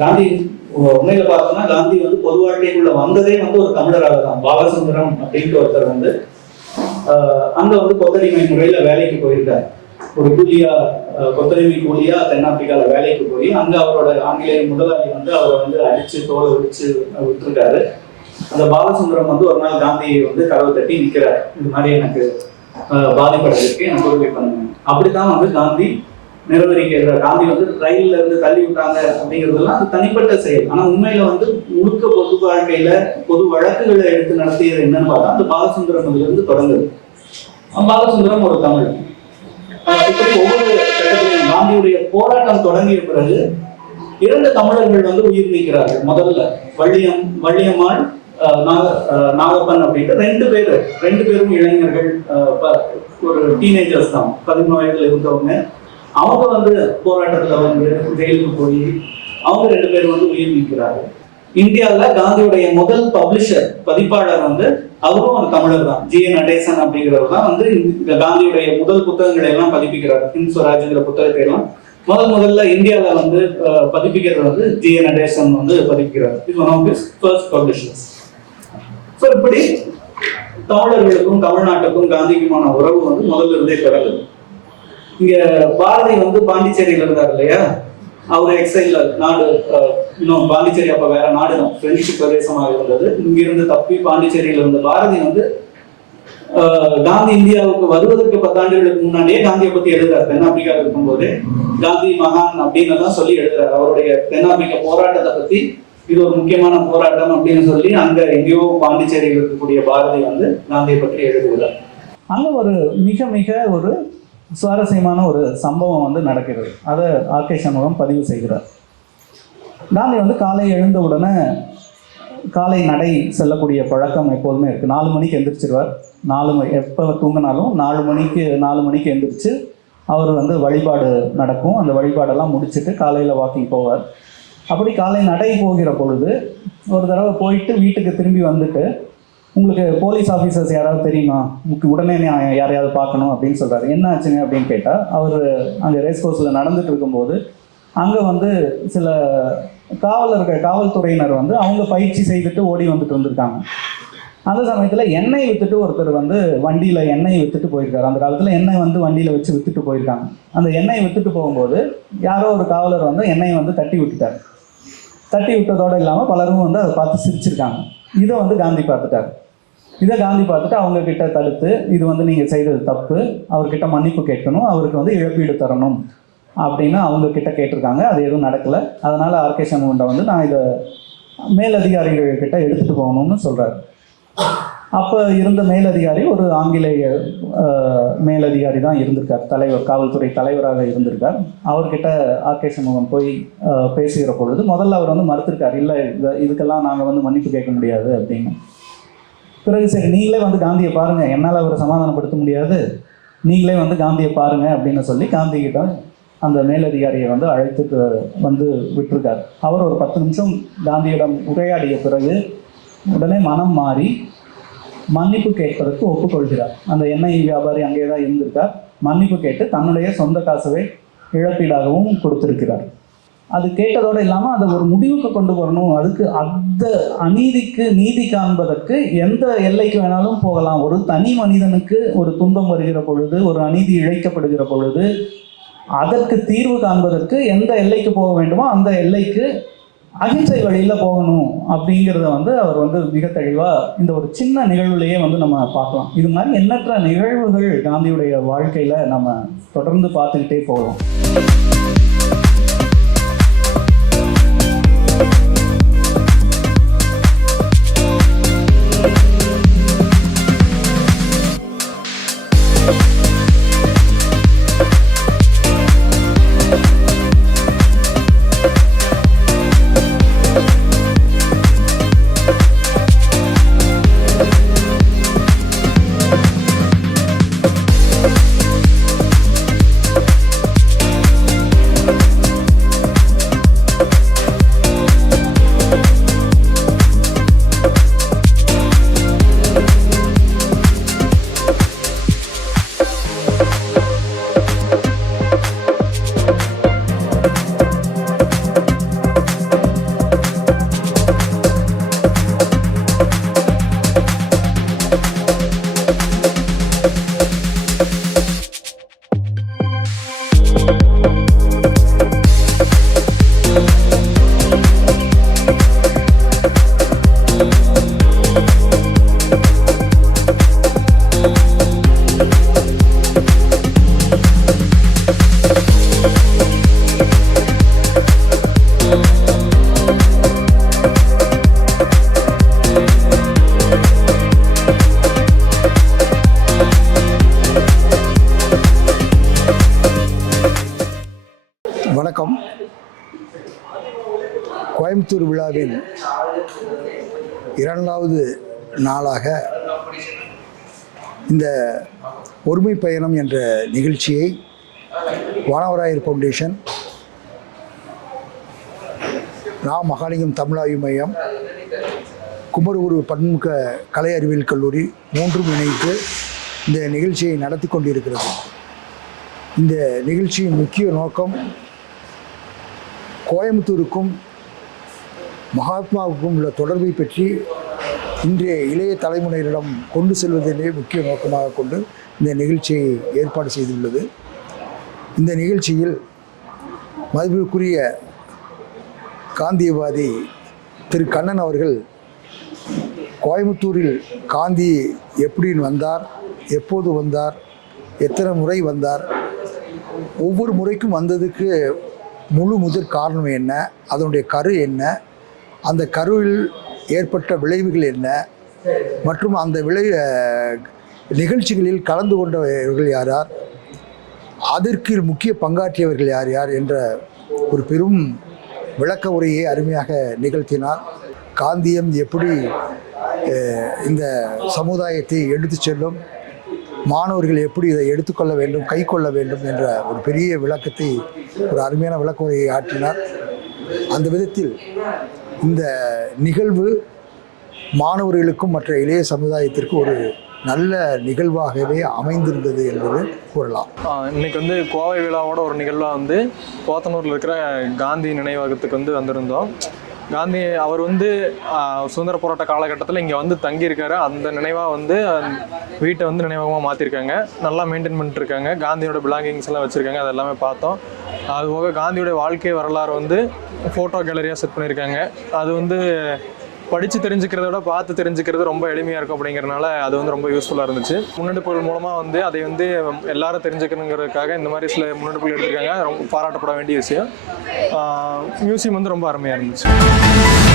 காந்தி உண்மையில பார்த்தோம்னா காந்தி வந்து பொது வாழ்க்கைக்குள்ள வந்ததே வந்து ஒரு தமிழராக தான். பாலசுந்தரம் அப்படின்ட்டு ஒருத்தர் வந்து அங்க வந்து கொத்தடிமை முறையில வேலைக்கு போயிருக்காரு. ஒரு கூலியா, கொத்தடிமை கூலியா தென்னாப்பிரிக்கால வேலைக்கு போய் அங்க அவரோட ஆங்கிலேய முதலாளி வந்து அவரை வந்து அடிச்சு தோலை விரிச்சு விட்டுருக்காரு. அந்த பாலசுந்தரம் வந்து ஒரு நாள் காந்தியை வந்து கதவை தட்டி நிற்கிறாரு. இது மாதிரி எனக்கு பாதிப்படைஞ்சிருக்கு, எனக்கு உதவி பண்ணுங்க. அப்படித்தான் வந்து காந்தி நிறைவேறிக்கிற. காந்தி வந்து ரயில்ல இருந்து தள்ளி விட்டாங்க அப்படிங்கிறதெல்லாம் அது தனிப்பட்ட செயல். ஆனா உண்மையில வந்து முழுக்க பொது வாழ்க்கையில பொது வழக்குகளை எடுத்து நடத்தியது என்னன்னு பார்த்தா அந்த பாலசுந்தரம் இருந்து தொடங்குது. பாலசுந்தரம் ஒரு தமிழ். இப்படி ஒவ்வொரு கட்டத்திலையும் காந்தியுடைய போராட்டம் தொடங்கிய பிறகு 2 தமிழர்கள் வந்து உயிர் நீக்கிறார்கள். முதல்ல வள்ளியம்மாள், நாகப்பன் அப்படின்ட்டு 2 பேரும் இளைஞர்கள், ஒரு டீனேஜர்ஸ் தான், 11 வயதுல இருந்தவங்க. அவங்க வந்து போராட்டத்துல வந்து ஜெயிலுக்கு போய் அவங்க 2 பேரும் வந்து உயிர் நீக்கிறார்கள். இந்தியாவில் காந்தியுடைய முதல் பப்ளிஷர், பதிப்பாளர் வந்து அவரும் ஒரு தமிழர் தான். ஜி. என். நடேசன் அப்படிங்கிறவர் தான் வந்து இந்த காந்தியுடைய முதல் புத்தகங்களை எல்லாம் பதிப்பிக்கிறார். ஹிந்த் ஸ்வராஜ்ங்கிற புத்தகத்தை எல்லாம் முதல்ல இந்தியாவில் வந்து பதிப்பிக்கிறது வந்து ஜி. என். நடேசன் வந்து பதிப்பிக்கிறார். Is one of his first publishers. So இப்படி தமிழர்களுக்கும் தமிழ்நாட்டுக்கும் காந்திக்குமான உறவு வந்து முதல்ல இருந்தே தொடங்குது. இங்க பாரதி வந்து பாண்டிச்சேரியில இருந்தார் இல்லையா, அவரு எக்ஸைல்ல நாடு, இன்னும் பாண்டிச்சேரி அப்ப வேற நாடு தான், பிரெஞ்சு பிரதேசமாக இருந்தது. இங்கிருந்து தப்பி பாண்டிச்சேரியில இருந்த பாரதி வந்து காந்தி இந்தியாவுக்கு வருவதற்கு 10 ஆண்டுகளுக்கு முன்னாடியே காந்தியை பத்தி எழுதுறாரு. தென்னாப்பிரிக்காவில் இருக்கும்போது காந்தி மகான் அப்படின்னு எல்லாம் சொல்லி எழுதுறாரு. அவருடைய தென்னாப்பிரிக்க போராட்டத்தை பத்தி இது ஒரு முக்கியமான போராட்டம் அப்படின்னு சொல்லி அங்க எங்கேயோ பாண்டிச்சேரியில் இருக்கக்கூடிய பாரதி வந்து காந்தியை பற்றி எழுதுகிறார். அங்க ஒரு மிக ஒரு சுவாரஸ்யமான ஒரு சம்பவம் வந்து நடக்கிறது. அதை ஆர்.கே. சண்முகம் பதிவு செய்கிறார். காந்தி வந்து காலை எழுந்த உடனே காலை நடை செல்லக்கூடிய பழக்கம் எப்போதுமே இருக்குது. 4 மணிக்கு எந்திரிச்சிருவார். 4 மணி எப்போ தூங்கினாலும் 4 மணிக்கு எந்திரிச்சு அவர் வந்து வழிபாடு நடக்கும். அந்த வழிபாடெல்லாம் முடிச்சுட்டு காலையில் வாக்கிங் போவார். அப்படி காலை நடை போகிற பொழுது ஒரு தடவை போயிட்டு வீட்டுக்கு திரும்பி வந்துட்டு, உங்களுக்கு போலீஸ் ஆஃபீஸர்ஸ் யாராவது தெரியுமா, உடனே யாரையாவது பார்க்கணும் அப்படின்னு சொல்கிறாரு. என்ன ஆச்சுங்க அப்படின்னு கேட்டால், அவர் அங்கே ரேஸ் கோர்ஸில் நடந்துட்டு இருக்கும்போது அங்கே வந்து சில காவல்துறையினர் வந்து அவங்க பயிற்சி செய்துட்டு ஓடி வந்துட்டு வந்திருக்காங்க. அந்த சமயத்தில் எண்ணெய் விற்றுட்டு ஒருத்தர் வந்து வண்டியில் எண்ணெய் விற்றுட்டு போயிருக்காரு. அந்த காலத்தில் எண்ணெய் வந்து வண்டியில் வச்சு விற்றுட்டு போயிருக்காங்க. அந்த எண்ணெய் விற்றுட்டு போகும்போது யாரோ ஒரு காவலர் வந்து எண்ணெயை வந்து தட்டி விட்டுட்டார். தட்டி விட்டதோடு இல்லாமல் பலரும் வந்து அதை பார்த்து சிரிச்சிருக்காங்க. இதை வந்து காந்தி பார்த்துட்டார். இதை காந்தி பார்த்துட்டு அவங்க கிட்ட தடுத்து, இது வந்து நீங்கள் செய்தது தப்பு, அவர்கிட்ட மன்னிப்பு கேட்கணும், அவருக்கு வந்து இழப்பீடு தரணும் அப்படின்னு அவங்க கிட்ட கேட்டிருக்காங்க. அது எதுவும் நடக்கலை. அதனால் ஆர்.கே. சண்முகம் வந்து நான் இதை மேலதிகாரிகள் கிட்ட எடுத்துகிட்டு போகணும்னு சொல்கிறார். அப்போ இருந்த மேலதிகாரி ஒரு ஆங்கிலேய மேலதிகாரி தான் இருந்திருக்கார், தலைவர், காவல்துறை தலைவராக இருந்திருக்கார். அவர்கிட்ட ஆர்.கே. சண்முகம் போய் பேசுகிற பொழுது முதல்ல அவர் வந்து மறுத்திருக்கார். இல்லை, இதுக்கெல்லாம் நாங்கள் வந்து மன்னிப்பு கேட்க முடியாது அப்படின்னு. பிறகு சரி, நீங்களே வந்து காந்தியை பாருங்கள், என்னால் அவரை சமாதானப்படுத்த முடியாது, நீங்களே வந்து காந்தியை பாருங்கள் அப்படின்னு சொல்லி காந்திகிட்ட அந்த மேலதிகாரியை வந்து அழைத்துட்டு வந்து விட்டுருக்கார். அவர் ஒரு 10 நிமிஷம் காந்தியிடம் உரையாடிய பிறகு உடனே மனம் மாறி மன்னிப்பு கேட்பதற்கு ஒப்புக்கொள்கிறார். அந்த எண்ணெய் வியாபாரி அங்கே தான் இருந்திருக்கார். மன்னிப்பு கேட்டு தன்னுடைய சொந்த காசவை இழப்பீடாகவும் கொடுத்திருக்கிறார். அது கேட்டதோடு இல்லாமல் அதை ஒரு முடிவுக்கு கொண்டு வரணும். அதுக்கு அந்த அநீதிக்கு நீதி காண்பதற்கு எந்த எல்லைக்கு வேணாலும் போகலாம். ஒரு தனி மனிதனுக்கு ஒரு துன்பம் வருகிற பொழுது, ஒரு அநீதி இழைக்கப்படுகிற பொழுது அதற்கு தீர்வு காண்பதற்கு எந்த எல்லைக்கு போக வேண்டுமோ அந்த எல்லைக்கு அகிம்சை வழியில் போகணும் அப்படிங்கிறத வந்து அவர் வந்து மிக தெளிவாக இந்த ஒரு சின்ன நிகழ்வுலையே வந்து நம்ம பார்க்கலாம். இது மாதிரி எண்ணற்ற நிகழ்வுகள் காந்தியுடைய வாழ்க்கையில் நம்ம தொடர்ந்து பார்த்துக்கிட்டே போகலாம். வணக்கம். கோயம்புத்தூர் விழாவின் 2வது நாளாக இந்த ஒருமை பயணம் என்ற நிகழ்ச்சியை வானவராயர் ஃபவுண்டேஷன், மகாலிங்கம் தமிழாய்வு மையம், குமரகுரு பன்முக கலை அறிவியல் கல்லூரி 3ம் இணைத்து இந்த நிகழ்ச்சியை நடத்தி கொண்டிருக்கிறது. இந்த நிகழ்ச்சியின் முக்கிய நோக்கம் கோயம்புத்தூருக்கும் மகாத்மாவுக்கும் உள்ள தொடர்பை பற்றி இன்றைய இளைய தலைமுறையினரிடம் கொண்டு செல்வதிலே முக்கிய நோக்கமாக கொண்டு இந்த நிகழ்ச்சியை ஏற்பாடு செய்துள்ளது. இந்த நிகழ்ச்சியில் மதிப்புக்குரிய காந்தியவாதி திரு கண்ணன் அவர்கள் கோயம்புத்தூரில் காந்தி எப்படி வந்தார், எப்போது வந்தார், எத்தனை முறை வந்தார், ஒவ்வொரு முறைக்கும் வந்ததுக்கு முதற் காரணம் என்ன, அதனுடைய கரு என்ன, அந்த கருவில் ஏற்பட்ட விளைவுகள் என்ன, மற்றும் அந்த நிகழ்ச்சிகளில் கலந்து கொண்டவர்கள் யார் யார், அதற்கு முக்கிய பங்காற்றியவர்கள் யார் யார் என்ற ஒரு பெரும் விளக்க உரையை அருமையாக நிகழ்த்தினார். காந்தியம் எப்படி இந்த சமுதாயத்தை எடுத்து செல்லும், மாணவர்கள் எப்படி இதை எடுத்துக்கொள்ள வேண்டும், கை கொள்ள வேண்டும் என்ற ஒரு பெரிய விளக்கத்தை, ஒரு அருமையான விளக்க உரையை ஆற்றினார். அந்த விதத்தில் இந்த நிகழ்வு மாணவர்களுக்கும் மற்ற இளைய சமுதாயத்திற்கு ஒரு நல்ல நிகழ்வாகவே அமைந்திருந்தது என்பது கூறலாம். இன்னைக்கு வந்து கோவை விழாவோட ஒரு நிகழ்வாக வந்து போத்தனூரில் இருக்கிற காந்தி நினைவகத்துக்கு வந்திருந்தோம். காந்தி அவர் சுதந்திர போராட்ட காலகட்டத்தில் இங்கே தங்கியிருக்காரு. அந்த நினைவாக வீட்டை நினைவகமாக மாற்றிருக்காங்க. நல்லா மெயின்டைன் பண்ணிட்டுருக்காங்க. காந்தியோட பிலாங்கிங்ஸ் எல்லாம் வச்சுருக்காங்க. அது எல்லாமே பார்த்தோம். அதுபோக காந்தியோட வாழ்க்கை வரலாறு ஃபோட்டோ கேலரியாக செட் பண்ணியிருக்காங்க. அது படித்து தெரிஞ்சுக்கிறத விட பார்த்து தெரிஞ்சுக்கிறது ரொம்ப எளிமையாக இருக்கும். அப்படிங்கிறனால அது ரொம்ப யூஸ்ஃபுல்லாக இருந்துச்சு. முன்னெடுப்புகள் மூலமாக அதை எல்லாரும் தெரிஞ்சுக்கணுங்கிறதுக்காக இந்த மாதிரி சில முன்னெடுப்புகள் எடுத்திருக்காங்க. ரொம்ப பாராட்டப்பட வேண்டிய விஷயம். மியூசியம் ரொம்ப அருமையாக இருந்துச்சு.